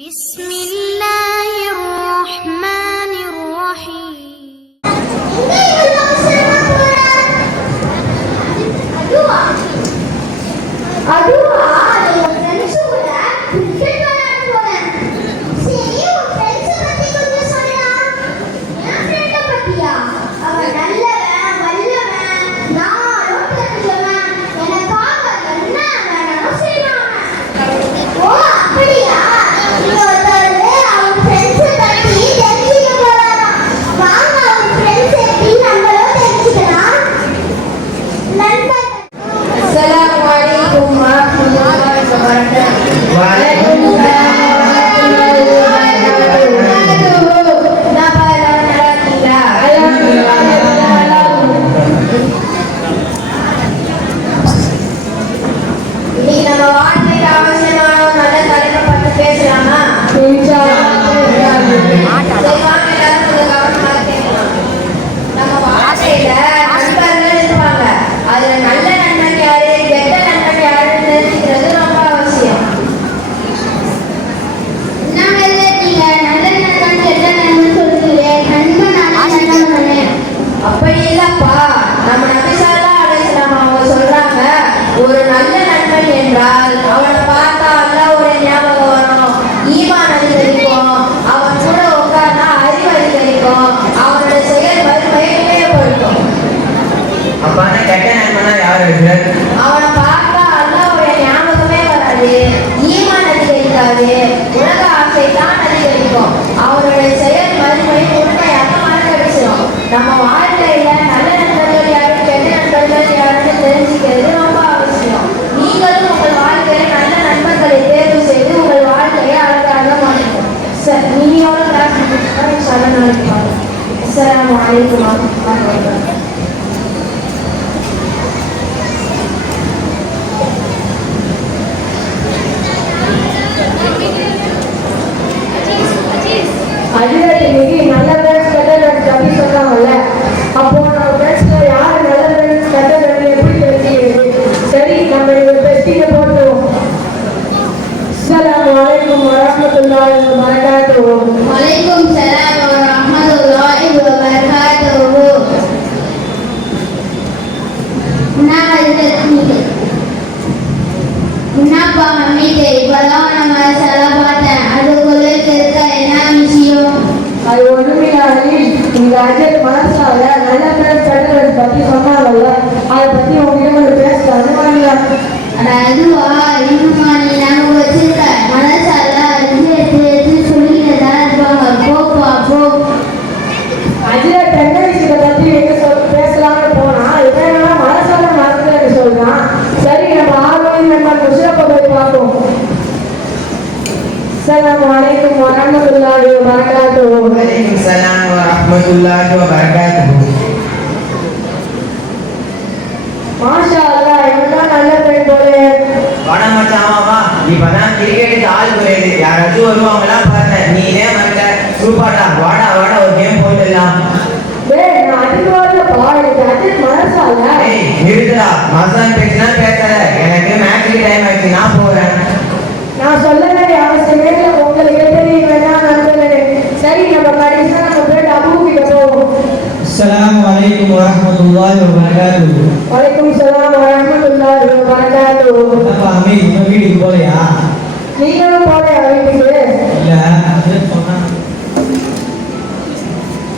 بسم الله அப்பான கெட்ட நண்பனா யார்? இருக்கிறார் அவனை பார்த்தா அல்லாவுடைய ஞாபகமே வராது. ஈமான் அதிகரிக்காது உலக ஆசை தான் அதிகரிக்கும் அவனுடைய செயல் வறுமை உண்மையாக மறந்துடுச்சிடும் நம்ம வாழ்க்கையில நல்ல நண்பர்கள் யாரு கெட்ட நண்பர்கள் யாருன்னு தெரிஞ்சுக்கிறது ரொம்ப அவசியம். நீங்களும் உங்கள் வாழ்க்கையில நல்ல நண்பர்களை தேர்வு செய்து உங்கள் வாழ்க்கையை அழகாக மாற்றணும் சார் நீங்களோட கிளாஸ் சொல்ல நாளைக்கு அஸ்ஸலாமு அலைக்கும் மம்மிக்கு இப்பதான் நம்ம செல பார்த்தேன் அதுக்குள்ள இருக்க என்ன விஷயம் அது இந்த மனசால நல்ல பத்தி சொன்னாங்கல்ல அதை பத்தி உங்ககிட்ட அட அதுவா இன்னுமா அஸ்ஸலாமு அலைக்கும் வரஹ்மத்துல்லாஹி வபரகாத்துஹு வலைக்கும் சலாம் வரஹ்மத்துல்லாஹி வபரகாத்துஹு மாஷா அல்லாஹ் இவன் நல்ல பெண் போலே வட மச்சாமாவா இப்பதான் கிரிக்கெட்டுக்கு ஆள் போயிடுது யாராச்சும் வருவாங்களா பார்த்தேன் நீனே வந்த சூப்பர்டா வாடா வாடா ஒரு கேம் போயிடலாம் டேய் நான் அதுக்கு வரலப்பா எனக்கு அஜித் மனசால ஏய் நிறுத்துடா மசான் பேசினா பேசல எனக்கு மேட்ச்சுக்கு டைம் ஆயிடுச்சு நான் போறேன் நான் சொல்ல வேண்டிய அவசியமே இல்லை உங்களுக்கு தெரியும் வேணாம் நண்பர்களே சரி நம்ம கடைசியா நம்ம ஃப்ரெண்ட் அபு கிட்ட போவோம் السلام عليكم ورحمة الله وبركاته வலைக்கும் சலாம் வரஹ்மத்துல்லாஹி வபரகாத்துஹு என்னப்பா அம்மி இன்னும் வீட்டுக்கு போலையா நீங்களும் போறேன் வீட்டுக்கு இல்ல அது சொன்னாங்க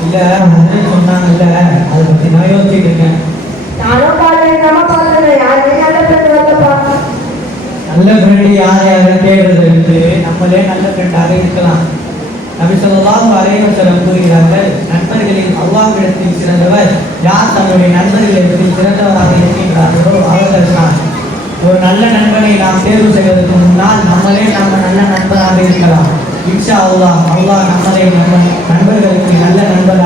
இல்ல அது சொன்னாங்கல்ல அதை பத்தி நான் யோசிச்சுட்டு இருக்கேன் நானும் பார்த்தேன் நம்ம பார்த்தேன் யாருமே நல்ல ஃப்ரெண்ட் வரலப்பா நல்ல ஃப்ரெண்டு யார் யாரும் தேடுறது இருந்து நம்மளே நல்ல ஃப்ரெண்டாக இருக்கலாம் நபி ஸல்லல்லாஹு அலைஹி வஸல்லம் கூறுகிறார்கள் நண்பர்களில் அல்லாஹ்விடத்தில் சிறந்தவர் யார் தன்னுடைய நண்பர்களிடத்தில் சிறந்தவராக இருக்கின்றார்களோ அவர்கள் தான். ஒரு நல்ல நண்பனை நாம் தேர்வு செய்வதற்கு முன்னால் நம்மளே நம்ம நல்ல நண்பராக இருக்கலாம். இன்ஷா அல்லாஹ் அல்லாஹ் நம்மளை நம்ம நண்பர்களுக்கு நல்ல நண்பர்